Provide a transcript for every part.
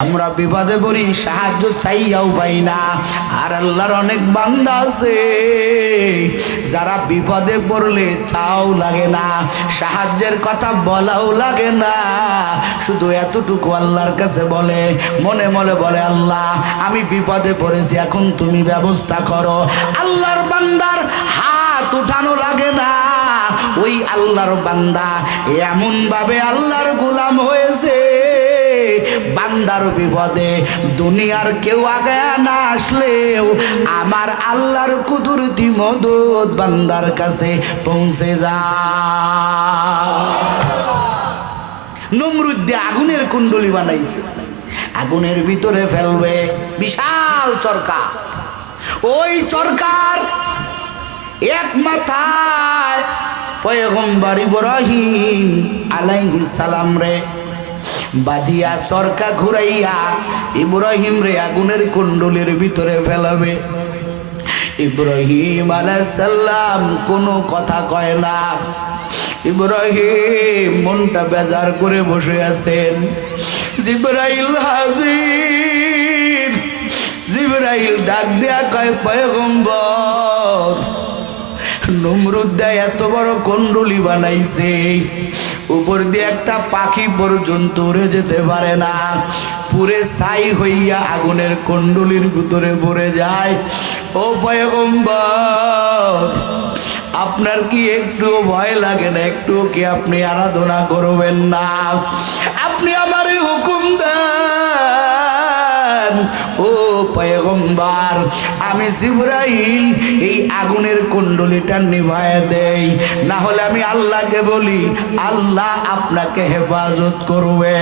আমরা বিপদে পড়ি, সাহায্য চাইয়াও পাই না। আর আল্লাহর অনেক বান্দা আছে, যারা বিপদে পড়লে চাও লাগে না, সাহায্যের কথা বলাও লাগে না। শুধু এতটুকু আল্লাহর কাছে বলে, মনে মনে বলে, আল্লাহ, আমি বিপদে পড়েছি, এখন তুমি ব্যবস্থা করো। আল্লাহর বান্দার হাত উঠানো লাগে না। ওই আল্লাহর বান্দা এমন ভাবে আল্লাহর গোলাম হয়েছে। বান্দার বিপদে দুনিয়ার কেউ আগে না আসলেও আমার আল্লাহর কুদরতি মদত বান্দার কাছে পৌঁছে যা। নমরুদ্দে আগুনের কুণ্ডলি বানাইছে। আগুনের ভিতরে ফেলবে বিশাল চরকা। ওই চরকার এক মাথায় পয়গম্বর ইব্রাহিম আলাইহিস সালাম রে বাদিয়া চরকা ঘুরাইয়া ইব্রাহিম রে আগুনের কুণ্ডলের ভিতরে ফেলাবে। ইব্রাহিম আলাইসাল্লাম কোনো কথা কয় না। ইব্রাহিম মনটা বেজার করে বসে আছেন। জিব্রাইল হাজির, জিব্রাইল ডাক দেয়া কয়, পয়গম্বর নমরুদ্দা এত বড় কুণ্ডলি বানাইছে। উপর দিয়ে একটা পাখি পর্যন্ত উড়ে যেতে পারে না। পুরে ছাই হইয়া আগুনের কুণ্ডলির ভিতরে ভরে যায়। ও পয়গম্বর, আপনার কি একটু ভয় লাগে না? একটু কি আপনি আরাধনা করবেন না? আপনি আমার হুকুম দেন, ও পয়গম্বার, আমি জিব্রাইল এই আগুনের কুণ্ডলিটা নিভায় দেই। না হলে আমি আল্লাহকে বলি, আল্লাহ আপনাকে হেফাজত করবে।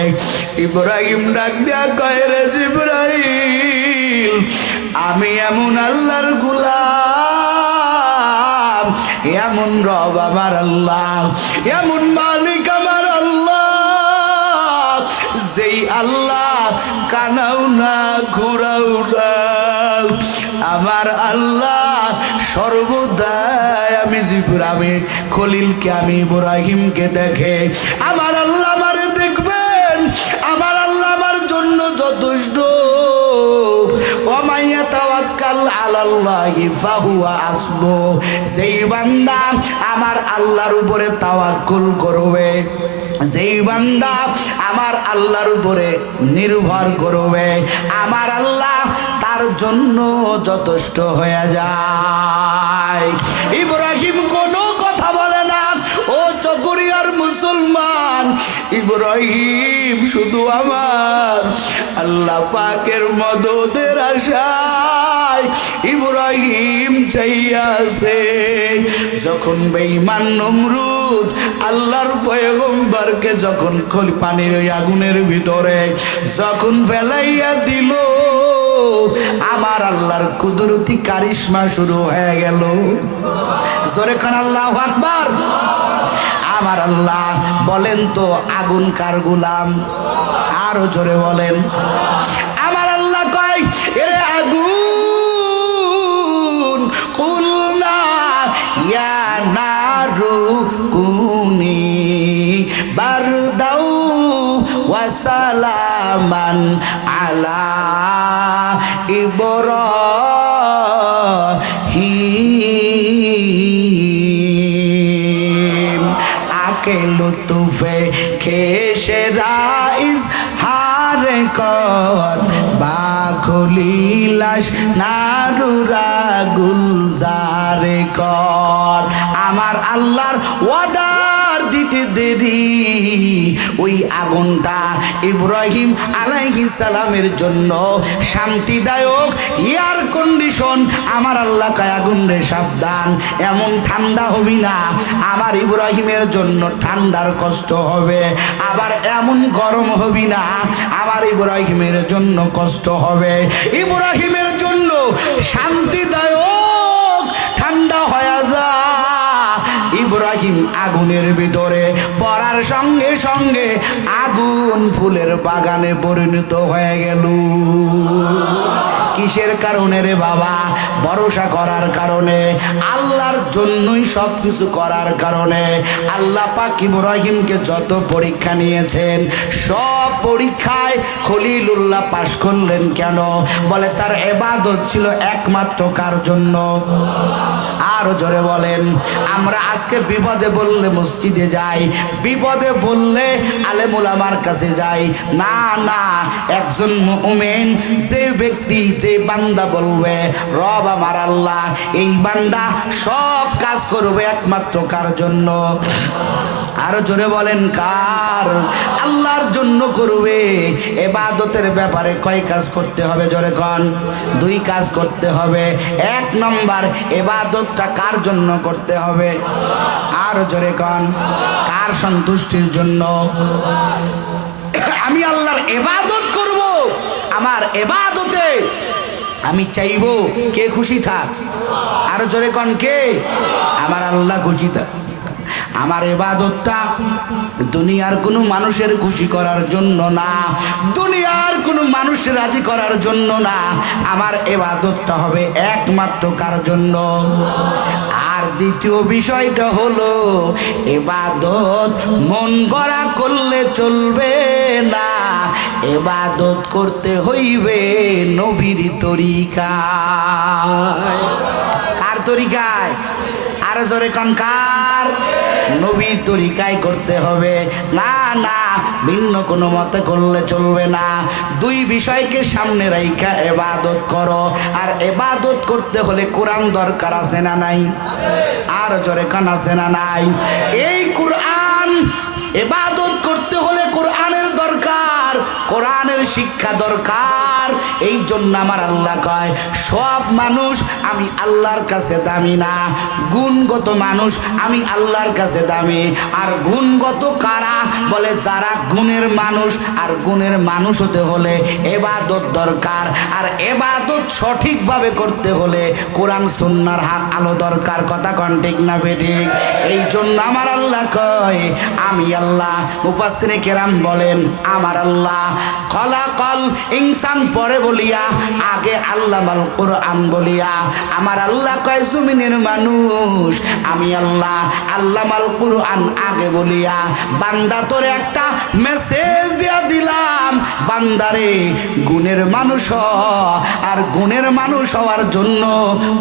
ইব্রাহিম ডাক দিয়া কয়, রে জিব্রাইল, আমি এমন আল্লাহর গুলাম, এমন রব আমার আল্লাহ, এমন মালিক যেই আল্লাহ কানাও না, ঘুরাও না। আমার আল্লাহ সর্বদাই আমি জিপুর আমি খলিলকে, আমি ইব্রাহিমকে দেখে। আমার আল্লাহ আমার দেখবেন, আমার আল্লাহ আমার জন্য যথেষ্ট। ওমাইয়া যেই বান্দা আমার আল্লাহর উপরে তাওয়াক্কুল করবে। যেই বান্দা আমার আল্লাহর উপরে নির্ভর করবে, আমার আল্লাহ তার জন্য যথেষ্ট হয়ে যায়। ইব্রাহিম কোনো কথা বলে না, ও চকরিয়ার মুসলমান। ইব্রাহিম শুধু আমার আল্লাহ পাকের মদদের আশায় ইব্রাহিম চাইয়াছে যখন বেঈমান নমরুদ আল্লাহর পয়গম্বরকে যখন খলি পানির ওই আগুনের ভিতরে যখন ফেলাইয়া দিল, আমার আল্লাহর কুদরতি কারিশমা শুরু হয়ে গেল। জোরে খান আল্লাহ আকবার। আমার আল্লাহ বলেন তো, আগুন কার গুলাম? আরও জোরে বলেন। আমার আল্লাহ কয়, এরে আগুন ওয়াসালামান আলা ইব্রাহিম। আকে লুতুফে খেসে রাইস হারে কত বাখলিলাস নারুরা ওই আগুনটা ইব্রাহিম আলাইহি সালামের জন্য শান্তিদায়ক এয়ার কন্ডিশন আমার আল্লাহ কয়, আগুন রে, সাবধান, এমন ঠান্ডা হবি না। আমার ইব্রাহিমের জন্য ঠান্ডার কষ্ট হবে, আবার এমন গরম হবি না। আমার ইব্রাহিমের জন্য কষ্ট হবে। ইব্রাহিমের জন্য শান্তিদায়ক ঠান্ডা হয়ে যা। ইব্রাহিম আগুনের ভিতরে পড়ার সঙ্গে সঙ্গে আগুন ফুলের বাগানে পরিণত হয়ে গেল। কিসের কারণে রে বাবা? ভরসা করার কারণে, আল্লাহর জন্যই সব কিছু করার কারণে। আল্লাহ পাক ইব্রাহিমকে যত পরীক্ষা নিয়েছেন, সব পরীক্ষায় খলিলুল্লাহ পাশ করলেন কেন? বলে তার এবাদত ছিল একমাত্র কার জন্য? আরও জোরে বলেন, আমরা আজকে বিপদে বললে মসজিদে যাই, বিপদে বললে আলেমুল আমার কাছে যাই। না না, একজন মুমিন যে ব্যক্তি, যে বান্দা বলবে, রব আমার আল্লাহ, এই বান্দা সব কাজ করবে একমাত্র কার জন্য? আরও জোরে বলেন, কার? আল্লাহর জন্য করবে। এবাদতের ব্যাপারে কয় কাজ করতে হবে জোরে কন? দুই কাজ করতে হবে। এক নম্বর, এবাদতটা কার জন্য করতে হবে? আর জোরে কন, কার সন্তুষ্টির জন্য? আমি আল্লাহর এবাদত করব, আমার এবাদতে আমি চাইব কে খুশি থাক? আর জোরে কন কে? আমার আল্লাহ খুশি থাক। আমার এবাদতটা দুনিয়ার কোনো মানুষের খুশি করার জন্য না, দুনিয়ার কোনো মানুষ রাজি করার জন্য না। আমার এবাদতটা হবে একমাত্র কার জন্য? আর দ্বিতীয় বিষয়টা হলো এবাদত মন গড়া করলে চলবে না। এবাদত করতে হইবে নবীর তরিকায়। কার তরিকায়? আরও জোরে কনকার। নবীর তরিকায় করতে হবে। না না, ভিন্ন কোনো মতে করলে চলবে না। দুই বিষয়কে সামনে রাইখা এবাদত করো। আর এবাদত করতে হলে কোরআন দরকার আছে না নাই? আর জোরে কান আছে না নাই? এই কোরআন, এবাদত করতে হলে কোরআনের দরকার, কোরআনের শিক্ষা দরকার। এই জন্য আমার আল্লাহ কয়, সব মানুষ আমি আল্লাহর কাছে দামি না, গুণগত মানুষ আমি আল্লাহর কাছে দামি। আর গুণগত কারা? বলে যারা গুণের মানুষ, আর গুণের মানুষ হতে হলে এবাদত দরকার। আর এবাদত সঠিকভাবে করতে হলে কোরআন, সুন্নার হাত আলো দরকার, কথা কন ঠিক না বেঠিক এই জন্য আমার আল্লাহ কয়, আমি আল্লাহ মুফাসিরে কেরাম বলেন, আমার আল্লাহ কলা কল ইনসান পরে বলিয়া, আগে আল্লাহ মাল কোরআন বলিয়া, আমার আল্লাহ কয়, জমিনের মানুষ। আমি আল্লাহ আল্লাহ মাল কোরআন আগে বলিয়া, বান্দা তোরে একটা মেসেজ দিয়া দিলাম। বান্দারে গুণের মানুষ আর গুণের মানুষ হওয়ার জন্য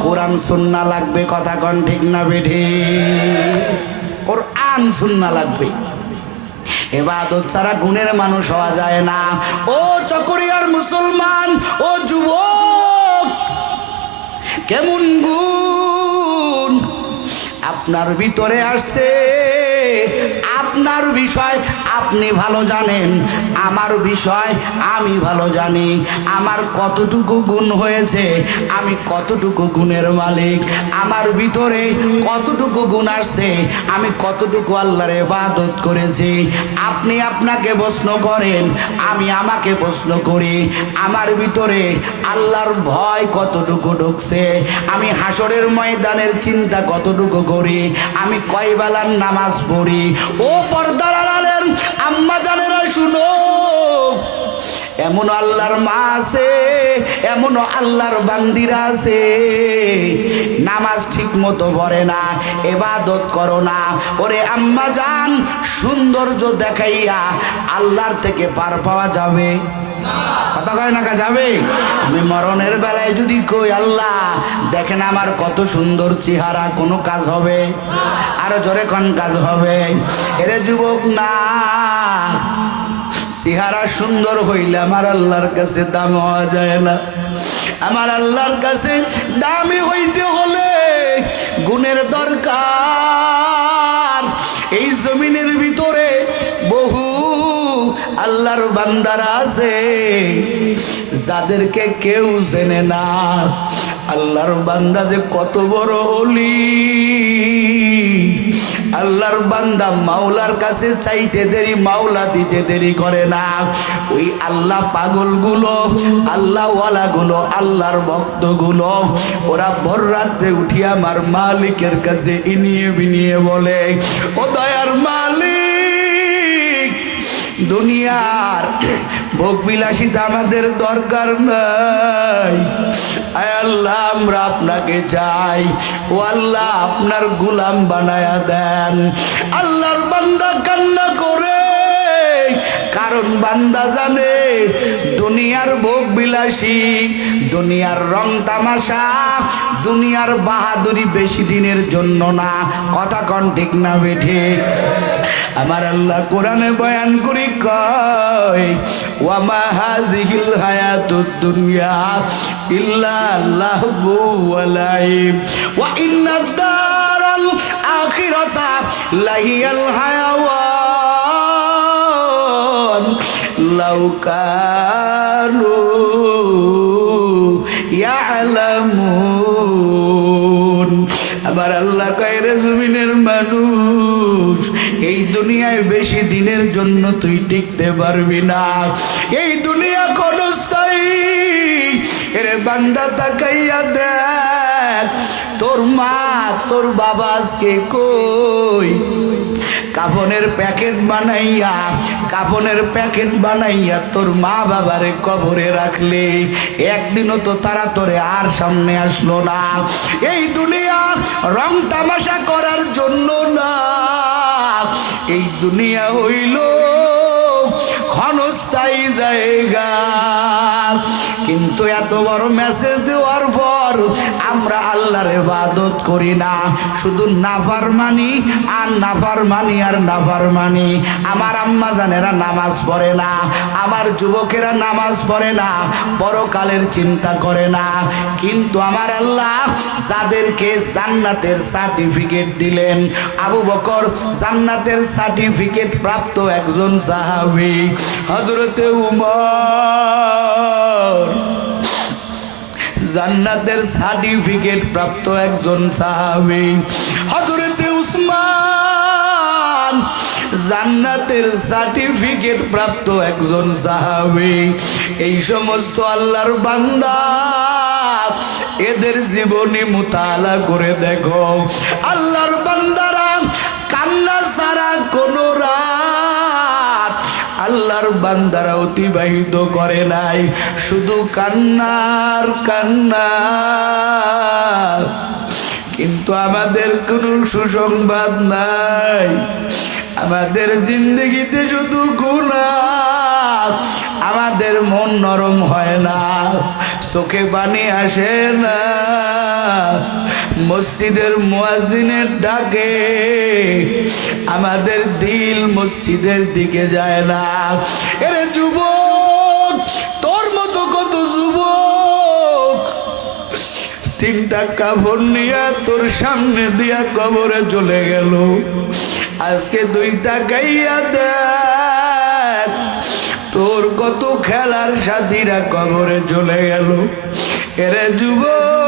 কোরআন সুন্না লাগবে। কথা কন ঠিক না বেঠে? কোরআন সুন্না লাগবে। এবাদত ছাড়া গুণের মানুষ হওয়া যায় না। ও চকরিয়ার মুসলমান, ও যুবক, কেমন গুণ? আপনার ভিতরে আসছে। আপনার বিষয় আপনি ভালো জানেন, আমার বিষয় আমি ভালো জানি। আমার কতটুকু গুণ হয়েছে, আমি কতটুকু গুণের মালিক। আমার ভিতরে কতটুকু গুণ আসছে, আমি কতটুকু আল্লাহর ইবাদত করেছি। আপনি আপনাকে প্রশ্ন করেন, আমি আমাকে প্রশ্ন করি, আমার ভিতরে আল্লাহর ভয় কতটুকু ঢুকছে? আমি হাসরের ময়দানের চিন্তা কতটুকু করি? আমি কয় বেলার নামাজ পড়ি? ও পর্দার আড়ালের আম্মা জানেরা শুনো। এমন আল্লাহর মা আছে এমন আল্লাহর বান্দিরা আছে। নামাজ ঠিক মতো পড়ে না, এবাদত করো না। ওরে আম্মা যান সৌন্দর্য দেখাইয়া আল্লাহর থেকে পার পাওয়া যাবে। কথা কয় না যাবে? আমি মরণের বেলায় যদি কই, আল্লাহ, দেখেন আমার কত সুন্দর চেহারা, কোনো কাজ হবে? আরও জোরে কোন কাজ হবে? এরে যুবক, না। চেহারা সুন্দর হইলে আমার আল্লাহর কাছে দাম হওয়া যায় না। আমার আল্লাহর কাছে দামি হইতে হলে গুণের দরকার। এই জমিনের আল্লাহর বান্দারা আছে, যাদেরকে কেউ চেনে না। আল্লাহর বান্দা যে কত বড় হলি আল্লাহর বান্দা মাওলার কাছে চাইতে দেরি, মাওলা দিতে দেরি করে না। ওই আল্লাহ পাগলগুলো আল্লাহওয়ালা গুলো আল্লাহর ভক্তগুলো, ওরা ভোর রাত্রে উঠিয়া আমার মালিকের কাছে ইনিয়ে বিনিয়ে বলে, ও দয়ার মালিক দুনিয়ার ভোগ বিলাসিতা আমাদের দরকার নাই। আল্লাহ, আমরা আপনাকে চাই। ও আল্লাহ, আপনার গুলাম বানায়া দেন। আল্লাহর বান্দা কান্না করে, কারণ বান্দা জানে দুনিয়ার ভোগ বিলাসী, দুনিয়ার রং তামাশা, দুনিয়ার বাহাদুরি বেশি দিনের জন্য না। কথা কন ঠিক না বেঠে। আমার আল্লাহ কোরআনে বয়ান করি কয়, ওয়ামা দুনিয়া ইল্লা লাহবু ওয়া লাইব, ওয়া ইন্নাদ দারাল আখিরাতা লাহিয়াল হায়াওয়ান, লাউ জন্য তুই টিকতে পারবি না। এই দুনিয়া ক্ষণস্থায়ী, এর বান্দা তাকাইয়া দেখ, তোর মা, তোর বাবা আজকে কই? কাফনের প্যাকেট বানাইয়া, কাফনের প্যাকেট বানাইয়া তোর মা বাবারে কবরে রাখলে। একদিনও তো তারা তোরে আর সামনে আসলো না। এই দুনিয়া রং তামাশা করার জন্য না। এই দুনিয়া হইল ক্ষণস্থায়ী জায়গা। কিন্তু এত বড় মেসেজ দেওয়ার পর আমরা আল্লাহর ইবাদত করি না। শুধু নাফার মানি আর নাফার মানি আর নাফার মানি আমার আম্মা জানেরা নামাজ পড়ে না, আমার যুবকেরা নামাজ পড়ে না, পরকালের চিন্তা করে না। কিন্তু আমার আল্লাহ যাদেরকে জান্নাতের সার্টিফিকেট দিলেন, আবু বকর জান্নাতের সার্টিফিকেট প্রাপ্ত একজন সাহাবি হজরতে উমর। জান্নাতের সার্টিফিকেট প্রাপ্ত একজন সাহাবি। হজরতে উসমান জান্নাতের সার্টিফিকেট প্রাপ্ত একজন সাহাবি। এই সমস্ত আল্লাহর বান্দা এদের জীবনী মোতালা করে দেখো। আল্লাহর বান্দারা বান্দারা অতিবাহিত করে নাই। শুধু কান্নার কান্না কিন্তু আমাদের কোনো সুসংবাদ নাই। আমাদের জিন্দগিতে শুধু গুণা আমাদের মন নরম হয় না। চোখে পানি আসে না। মসজিদের মুয়াজিনের ডাকে, আমাদের দিল মসজিদের দিকে যায় না। এরে যুবক, তোর মতো কত যুবক? তিনটা কাপড় নিয়ে তোর সামনে দিয়া কবরে চলে গেল। আজকে দুইটা গাইয়া দেখ, তোর কত খেলার সাথীরা কবরে চলে গেল। এরে যুবক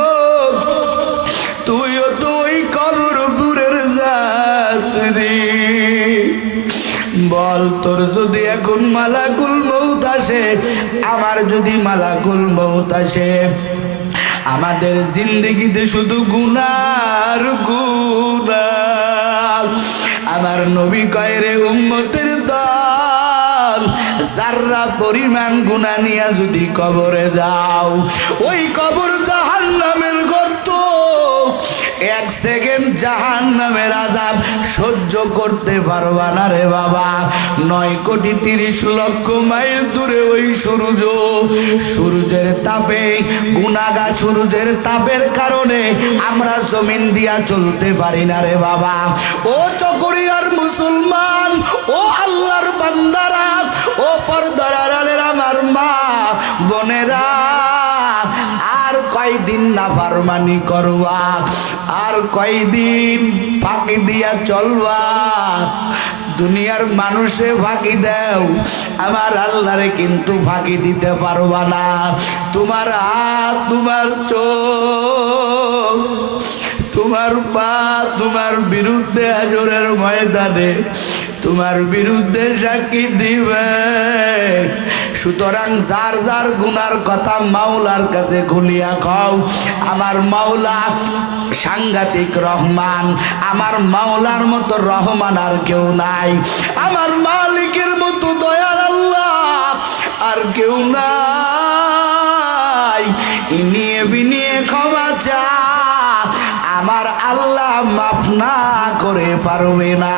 যদি এখন মালাকুল মৌত আসে। আমার যদি মালাকুল মৌত আসে, আমাদের জিন্দগিতে শুধু গুনার গুনা আমার নবী কয়রে উম্মতের দল, যার্রা পরিমাণ গুণা নিয়ে যদি কবরে যাও, ওই কবর জাহান নামের গর্ত এক সেকেন্ড জাহান নামের আজাব সহ্য করতে পারবা না রে বাবা। নয় কোটি তিরিশ লক্ষ মাইল দূরে ওই সূর্য। সূর্যের তাপে গুনাগা সূর্যের তাপের কারণে আমরা জমিন দিয়া চলতে পারি না রে বাবা। ও চকরিয়ার মুসলমান, ও আল্লাহর বান্দারা, ও পর্দার আমার মা, বোনেরা কয়দিন না ফারমানি করবা? আর কয়দিন ফাঁকি দিয়া চলবা? দুনিয়ার মানুষে ফাঁকি দেও, আমার আল্লাহরে কিন্তু ফাঁকি দিতে পারবা না। তোমার হাত, তোমার চোখ, তোমার পা, তোমার বিরুদ্ধে হাজরের ময়দানে, তোমার বিরুদ্ধে সাক্ষী দিবে। সুতরাং যার যার গুনার কথা মাওলার কাছে খুলিয়া খাও আমার মাওলা সাংঘাতিক রহমান, আমার মাওলার মতো রহমান আর কেউ নাই। আমার মালিকের মতো দয়ার আল্লাহ আর কেউ নাই। ইনিয়ে বিনিয়ে ক্ষমা চা আমার আল্লাহ মাফ না করে পারবে না।